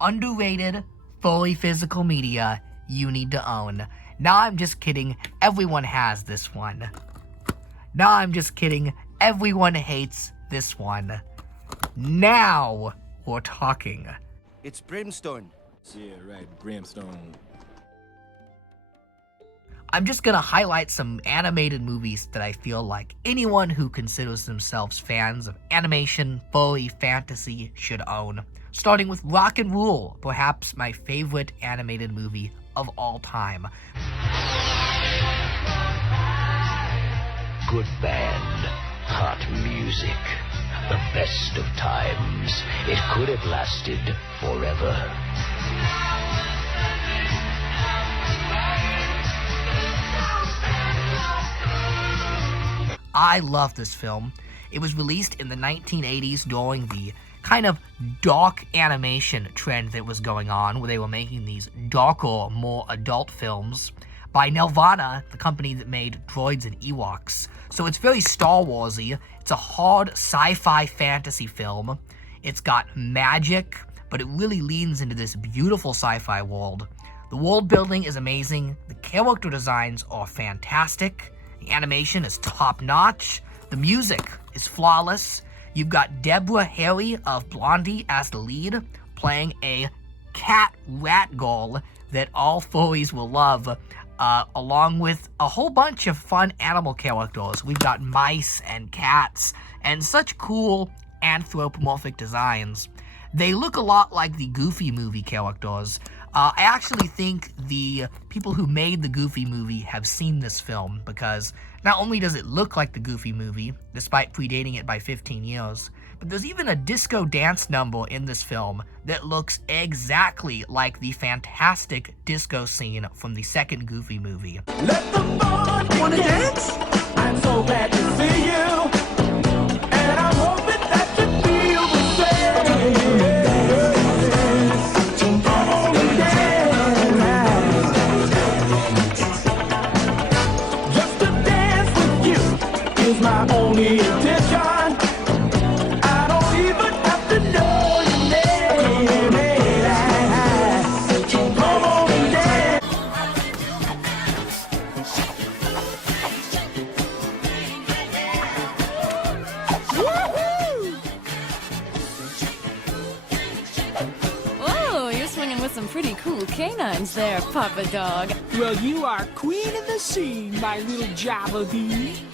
Underrated, fully physical media you need to own. Nah, I'm just kidding. Everyone has this one. Nah, I'm just kidding. Everyone hates this one. Now we're talking. It's Brimstone. Yeah, right, Brimstone. I'm just gonna highlight some animated movies that I feel like anyone who considers themselves fans of animation, furry, fantasy should own. Starting with Rock and Rule, perhaps my favorite animated movie of all time. Good band, hot music, the best of times. It could have lasted forever. I love this film. It was released in the 1980s during the kind of dark animation trend that was going on, where they were making these darker, more adult films by Nelvana, the company that made Droids and Ewoks. So it's very Star Warsy. It's a hard sci-fi fantasy film. It's got magic, but it really leans into this beautiful sci-fi world. The world building is amazing. The character designs are fantastic. The animation is top-notch. The music is flawless. You've got Deborah Harry of Blondie as the lead, playing a cat rat girl that all furries will love, along with a whole bunch of fun animal characters. We've got mice and cats, and such cool anthropomorphic designs. They look a lot like the Goofy movie characters. I actually think the people who made the Goofy movie have seen this film, because not only does it look like the Goofy movie, despite predating it by 15 years, but there's even a disco dance number in this film that looks exactly like the fantastic disco scene from the second Goofy movie. Let the party wanna dance? I'm so glad to see you, and I'm hoping that you feel the same. Come on and dance. Just to dance with you is my only intention. I don't even have to know your name. Come on and dance. Oh, you're swinging with some pretty cool canines there, Papa Dog. Well, you are queen of the scene, my little Java bee.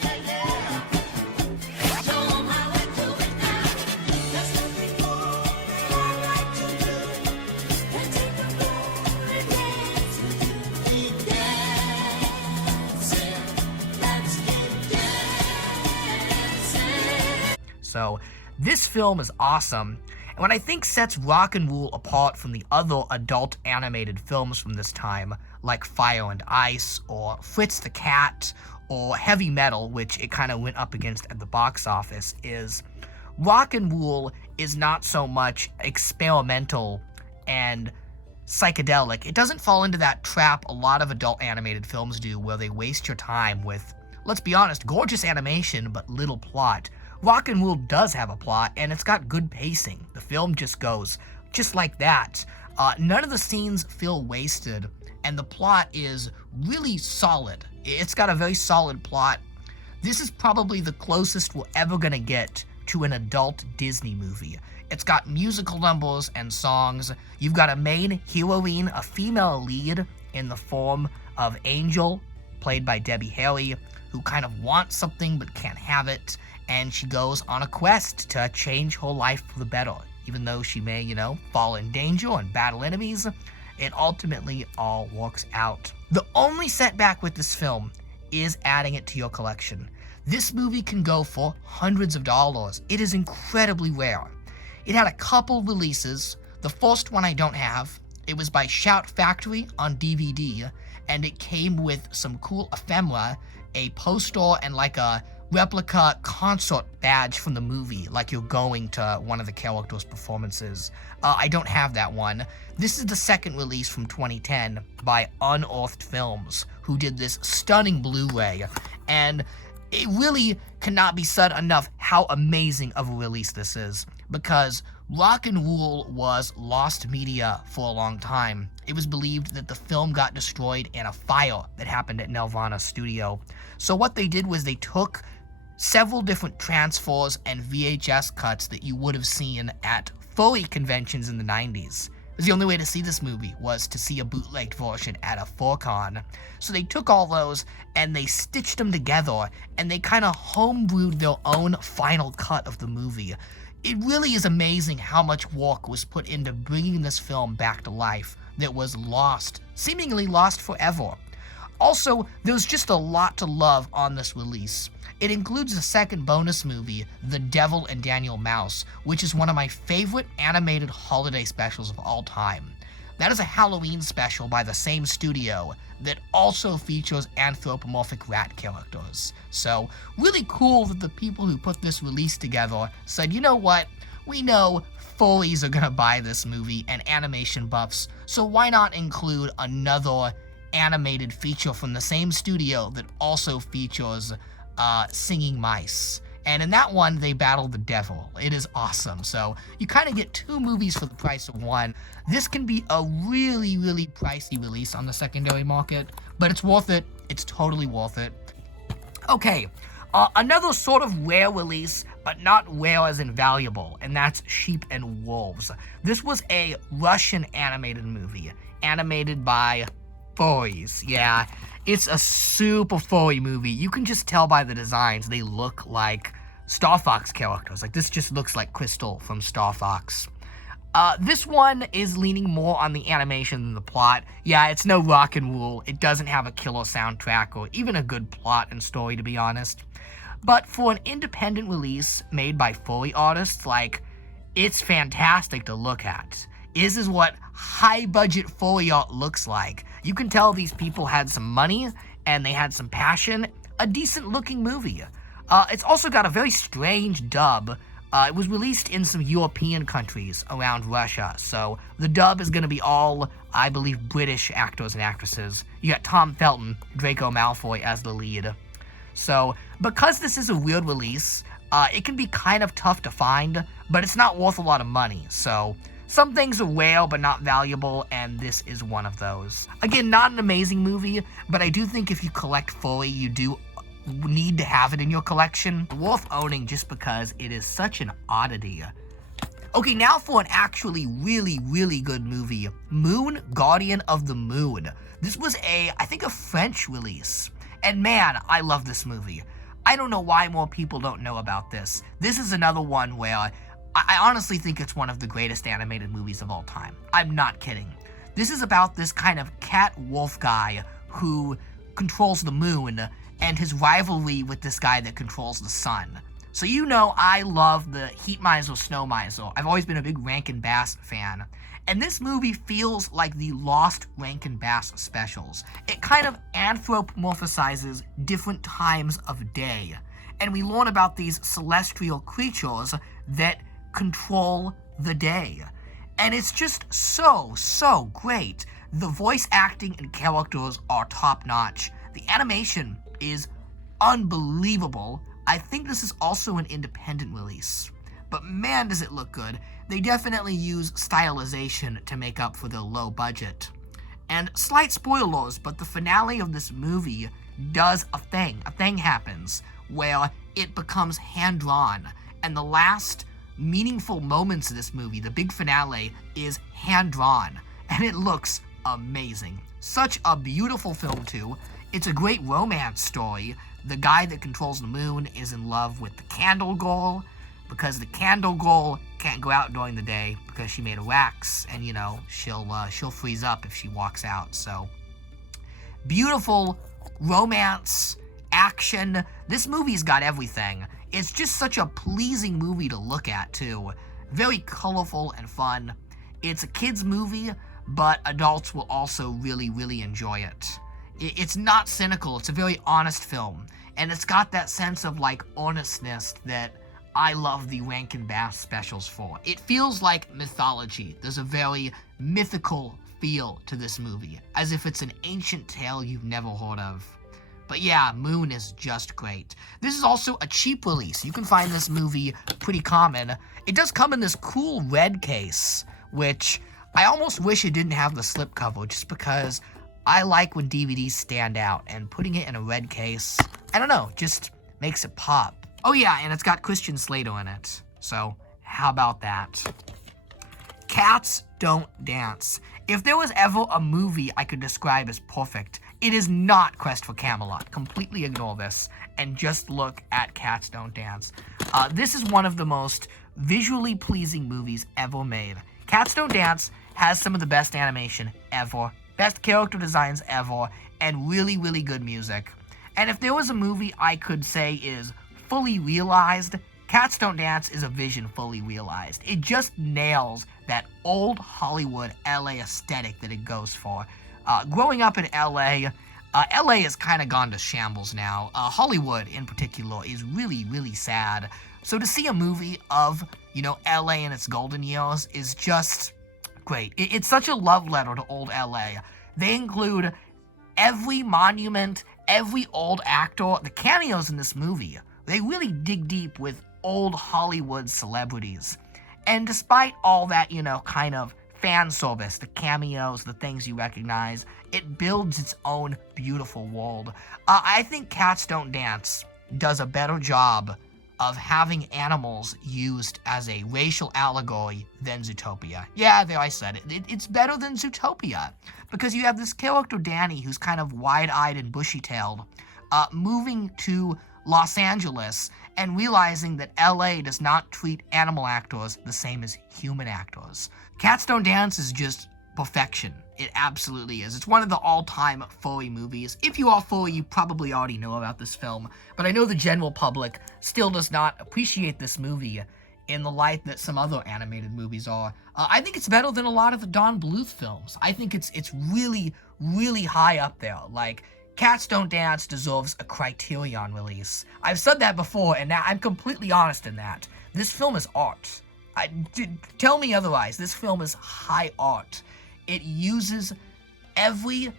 So this film is awesome, and what I think sets Rock and Rule apart from the other adult animated films from this time, like Fire and Ice, or Fritz the Cat, or Heavy Metal, which it kind of went up against at the box office, is Rock and Rule is not so much experimental and psychedelic. It doesn't fall into that trap a lot of adult animated films do, where they waste your time with, let's be honest, gorgeous animation but little plot. Rock and Rule does have a plot, and it's got good pacing. The film just goes just like that. None of the scenes feel wasted, and the plot is really solid. It's got a very solid plot. This is probably the closest we're ever gonna get to an adult Disney movie. It's got musical numbers and songs. You've got a main heroine, a female lead in the form of Angel, played by Debbie Harry, who kind of wants something but can't have it, and she goes on a quest to change her life for the better. Even though she may, fall in danger and battle enemies, it ultimately all works out. The only setback with this film is adding it to your collection. This movie can go for hundreds of dollars. It is incredibly rare. It had a couple releases. The first one I don't have. It was by Shout Factory on DVD, and it came with some cool ephemera, a poster, and like a replica concert badge from the movie, like you're going to one of the characters' performances. I don't have that one. This is the second release from 2010 by Unearthed Films, who did this stunning Blu-ray, and it really cannot be said enough how amazing of a release this is, because Rock and Roll was lost media for a long time. It was believed that the film got destroyed in a fire that happened at Nelvana's studio. So what they did was they took several different transfers and VHS cuts that you would have seen at Furry conventions in the 90s. Because the only way to see this movie was to see a bootlegged version at a FurCon. So they took all those and they stitched them together and they kind of homebrewed their own final cut of the movie. It really is amazing how much work was put into bringing this film back to life that was lost, seemingly lost forever. Also, there's just a lot to love on this release. It includes the second bonus movie, The Devil and Daniel Mouse, which is one of my favorite animated holiday specials of all time. That is a Halloween special by the same studio that also features anthropomorphic rat characters. So, really cool that the people who put this release together said, you know what, we know Furries are gonna buy this movie and animation buffs, so why not include another animated feature from the same studio that also features singing mice. And in that one, they battle the devil. It is awesome. So you kind of get two movies for the price of one. This can be a really, really pricey release on the secondary market, but it's worth it. It's totally worth it. Okay, another sort of rare release, but not rare as invaluable, and that's Sheep and Wolves. This was a Russian animated movie, animated by Furries. Yeah, it's a super furry movie. You can just tell by the designs, they look like Star Fox characters. Like, this just looks like Crystal from Star Fox. This one is leaning more on the animation than the plot. Yeah, it's no rock and roll. It doesn't have a killer soundtrack or even a good plot and story, to be honest. But for an independent release made by furry artists, like, it's fantastic to look at. This is what high-budget furry art looks like. You can tell these people had some money, and they had some passion. A decent-looking movie. It's also got a very strange dub. It was released in some European countries around Russia, so the dub is going to be all, I believe, British actors and actresses. You got Tom Felton, Draco Malfoy as the lead. So, because this is a weird release, it can be kind of tough to find, but it's not worth a lot of money, so some things are rare but not valuable, and this is one of those. Again, not an amazing movie, but I do think if you collect Furry, you do need to have it in your collection. Worth owning just because it is such an oddity. Okay, now for an actually really, really good movie. Mune, Guardian of the Moon. This was I think a French release. And man, I love this movie. I don't know why more people don't know about this. This is another one where I honestly think it's one of the greatest animated movies of all time. I'm not kidding. This is about this kind of cat-wolf guy who controls the moon and his rivalry with this guy that controls the sun. So you know I love the Heat Miser, Snow Miser. I've always been a big Rankin Bass fan. And this movie feels like the lost Rankin Bass specials. It kind of anthropomorphizes different times of day. And we learn about these celestial creatures that control the day. And it's just so great. The voice acting and characters are top-notch. The animation is unbelievable. I think this is also an independent release. But man, does it look good. They definitely use stylization to make up for their low budget. And slight spoilers, but the finale of this movie does a thing. A thing happens where it becomes hand-drawn. And the last meaningful moments of this movie, the big finale, is hand-drawn, and it looks amazing. Such a beautiful film, too. It's a great romance story. The guy that controls the moon is in love with the Candle Girl, because the Candle Girl can't go out during the day because she made a wax, and, you know, she'll freeze up if she walks out. So, beautiful romance, action. This movie's got everything. It's just such a pleasing movie to look at, too. Very colorful and fun. It's a kid's movie, but adults will also really, really enjoy it. It's not cynical. It's a very honest film. And it's got that sense of, like, earnestness that I love the Rankin Bass specials for. It feels like mythology. There's a very mythical feel to this movie, as if it's an ancient tale you've never heard of. But yeah, Mune is just great. This is also a cheap release. You can find this movie pretty common. It does come in this cool red case, which I almost wish it didn't have the slipcover, just because I like when DVDs stand out, and putting it in a red case, I don't know, just makes it pop. Oh yeah, and it's got Christian Slater in it. So, how about that? Cats Don't Dance. If there was ever a movie I could describe as perfect, it is not Quest for Camelot. Completely ignore this and just look at Cats Don't Dance. This is one of the most visually pleasing movies ever made. Cats Don't Dance has some of the best animation ever, best character designs ever, and really, really good music. And if there was a movie I could say is fully realized, Cats Don't Dance is a vision fully realized. It just nails that old Hollywood LA aesthetic that it goes for. Growing up in LA, LA has kind of gone to shambles now. Hollywood, in particular, is really, really sad. So to see a movie of, LA in its golden years is just great. It's such a love letter to old LA. They include every monument, every old actor. The cameos in this movie, they really dig deep with old Hollywood celebrities. And despite all that, kind of fan service, the cameos, the things you recognize, it builds its own beautiful world. I think Cats Don't Dance does a better job of having animals used as a racial allegory than Zootopia. Yeah, there I said it. It's better than Zootopia, because you have this character Danny who's kind of wide-eyed and bushy-tailed, moving to Los Angeles and realizing that LA does not treat animal actors the same as human actors. Cats Don't Dance is just perfection. It absolutely is. It's one of the all-time furry movies. If you are furry, you probably already know about this film, but I know the general public still does not appreciate this movie in the light that some other animated movies are. I think it's better than a lot of the Don Bluth films. I think it's really, really high up there. Like, Cats Don't Dance deserves a Criterion release. I've said that before, and now I'm completely honest in that. This film is art. Tell me otherwise. This film is high art. It uses every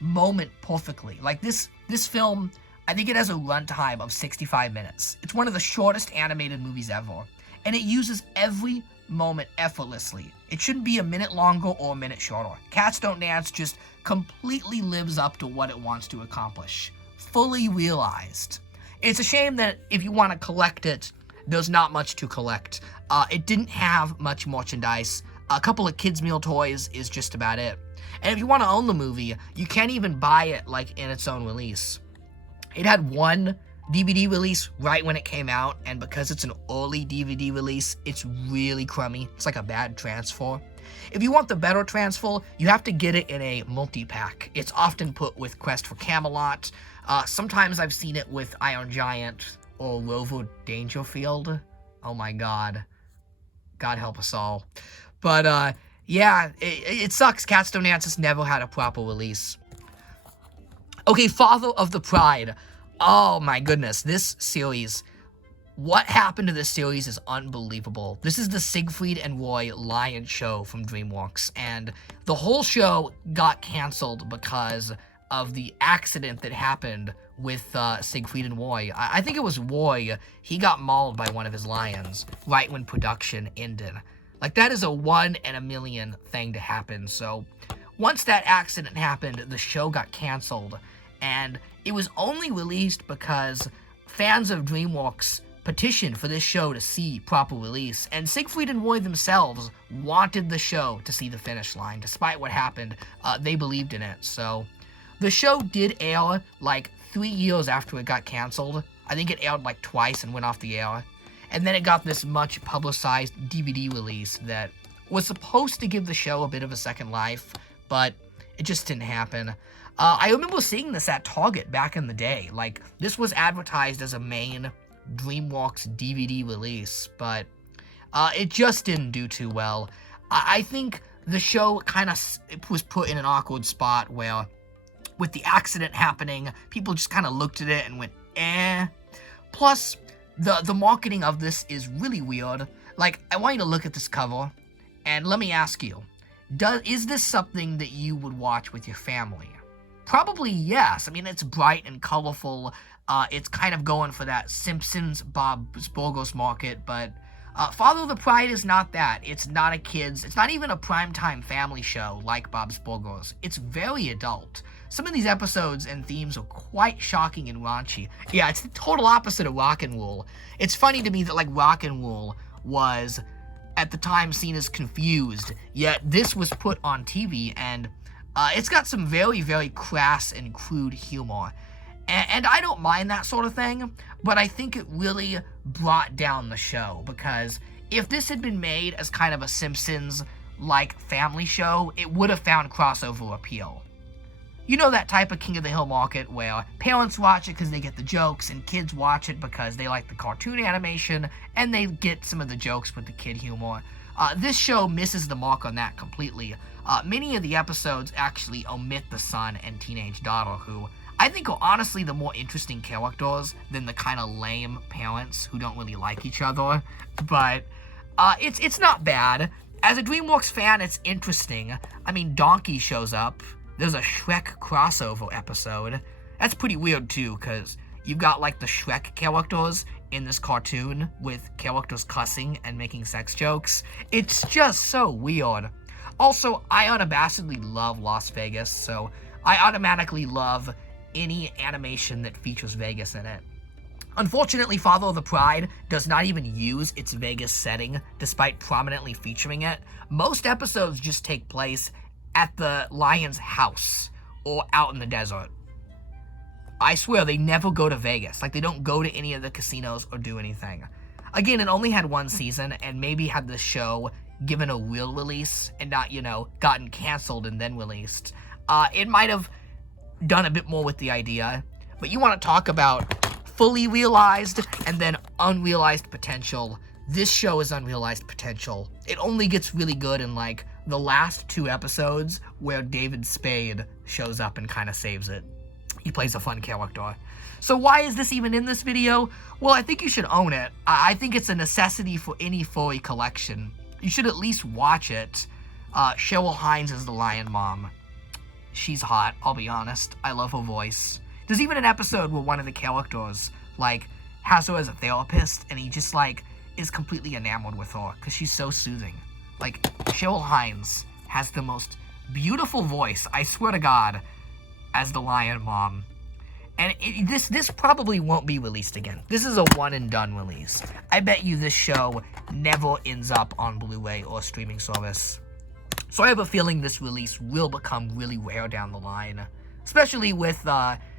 moment perfectly. Like, this film, I think it has a runtime of 65 minutes. It's one of the shortest animated movies ever. And it uses every moment effortlessly. It shouldn't be a minute longer or a minute shorter. Cats Don't Dance just completely lives up to what it wants to accomplish. Fully realized. It's a shame that if you want to collect it, there's not much to collect. It didn't have much merchandise. A couple of kids' meal toys is just about it. And if you want to own the movie, you can't even buy it, like, in its own release. It had one DVD release right when it came out, and because it's an early DVD release, it's really crummy. It's like a bad transfer. If you want the better transfer, you have to get it in a multi-pack. It's often put with Quest for Camelot. Sometimes I've seen it with Iron Giant or Rover Dangerfield. Oh my god. God help us all. But, yeah, it sucks. Cats Don't Dance has never had a proper release. Okay, Father of the Pride. Oh my goodness, this series, what happened to this series is unbelievable. This is the Siegfried and Roy Lion show from DreamWorks, and the whole show got canceled because of the accident that happened with Siegfried and Roy. I think it was Roy. He got mauled by one of his lions right when production ended. Like, that is a 1 in a million thing to happen. So once that accident happened, the show got canceled, and it was only released because fans of DreamWorks petitioned for this show to see proper release, and Siegfried and Roy themselves wanted the show to see the finish line. Despite what happened, they believed in it. So the show did air like 3 years after it got canceled. I think it aired like twice and went off the air. And then it got this much publicized DVD release that was supposed to give the show a bit of a second life, but it just didn't happen. I remember seeing this at Target back in the day. Like, this was advertised as a main DreamWorks DVD release, but it just didn't do too well. I think the show kind of was put in an awkward spot where, with the accident happening, people just kind of looked at it and went, eh. Plus, the marketing of this is really weird. Like, I want you to look at this cover, and let me ask you, is this something that you would watch with your family? Probably yes. I mean, it's bright and colorful. It's kind of going for that Simpsons Bob's Burgers market, but Father of the Pride is not that. It's not a kids, it's not even a primetime family show like Bob's Burgers. It's very adult. Some of these episodes and themes are quite shocking and raunchy. Yeah, it's the total opposite of Rock and Roll. It's funny to me that, like, Rock and Roll was, at the time, seen as confused, yet this was put on TV, and it's got some very, very crass and crude humor. And I don't mind that sort of thing, but I think it really brought down the show, because if this had been made as kind of a Simpsons-like family show, it would have found crossover appeal. You know, that type of King of the Hill market where parents watch it because they get the jokes, and kids watch it because they like the cartoon animation, and they get some of the jokes with the kid humor. This show misses the mark on that completely. Many of the episodes actually omit the son and teenage daughter, who I think are honestly the more interesting characters than the kind of lame parents who don't really like each other. But it's not bad. As a DreamWorks fan, it's interesting. I mean, Donkey shows up. There's a Shrek crossover episode. That's pretty weird, too, because you've got, like, the Shrek characters in this cartoon with characters cussing and making sex jokes. It's just so weird. Also, I unabashedly love Las Vegas, so I automatically love any animation that features Vegas in it. Unfortunately, Father of the Pride does not even use its Vegas setting, despite prominently featuring it. Most episodes just take place at the lion's house or out in the desert. I swear, they never go to Vegas. Like, they don't go to any of the casinos or do anything. Again, it only had one season, and maybe had the show given a real release and not, gotten canceled and then released, it might have done a bit more with the idea. But you want to talk about fully realized and then unrealized potential. This show is unrealized potential. It only gets really good in, like, the last 2 episodes where David Spade shows up and kind of saves it. He plays a fun character. So why is this even in this video? Well, I think you should own it. I think it's a necessity for any furry collection. You should at least watch it. Cheryl Hines is the lion mom. She's hot, I'll be honest. I love her voice. There's even an episode where one of the characters, like, has her as a therapist, and he just, like, is completely enamored with her, because she's so soothing. Like, Cheryl Hines has the most beautiful voice, I swear to God, as the lion mom. And this probably won't be released again. This is a one-and-done release. I bet you this show never ends up on Blu-ray or streaming service. So I have a feeling this release will become really rare down the line. Especially with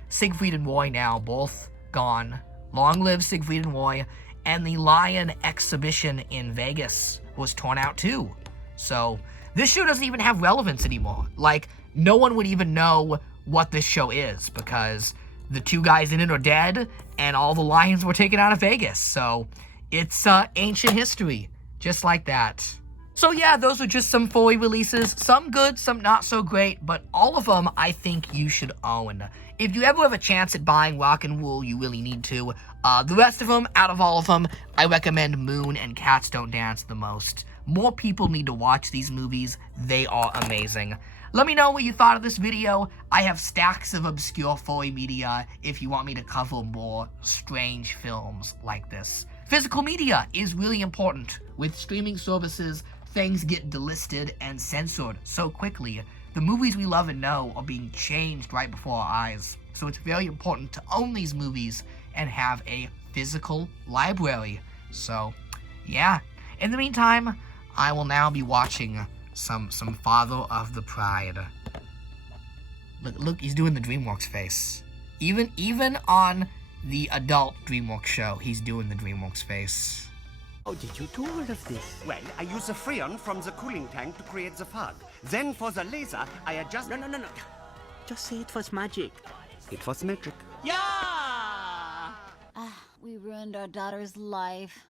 Siegfried and Roy now both gone. Long live Siegfried and Roy. And the Lion exhibition in Vegas was torn out too. So this show doesn't even have relevance anymore. Like, no one would even know what this show is, because the 2 guys in it are dead, and all the lions were taken out of Vegas. So it's ancient history, just like that. So yeah, those are just some furry releases. Some good, some not so great, but all of them I think you should own. If you ever have a chance at buying Rock and Roll, you really need to. The rest of them, out of all of them, I recommend Moon and Cats Don't Dance the most. More people need to watch these movies. They are amazing. Let me know what you thought of this video. I have stacks of obscure furry media if you want me to cover more strange films like this. Physical media is really important. With streaming services, things get delisted and censored so quickly. The movies we love and know are being changed right before our eyes. So it's very important to own these movies and have a physical library. So, yeah. In the meantime, I will now be watching some Father of the Pride. Look, he's doing the DreamWorks face. Even on the adult DreamWorks show, he's doing the DreamWorks face. How did you do all of this? Well, I use the freon from the cooling tank to create the fog. Then for the laser, I adjust... No. Just say it was magic. It was magic. Yeah! We ruined our daughter's life.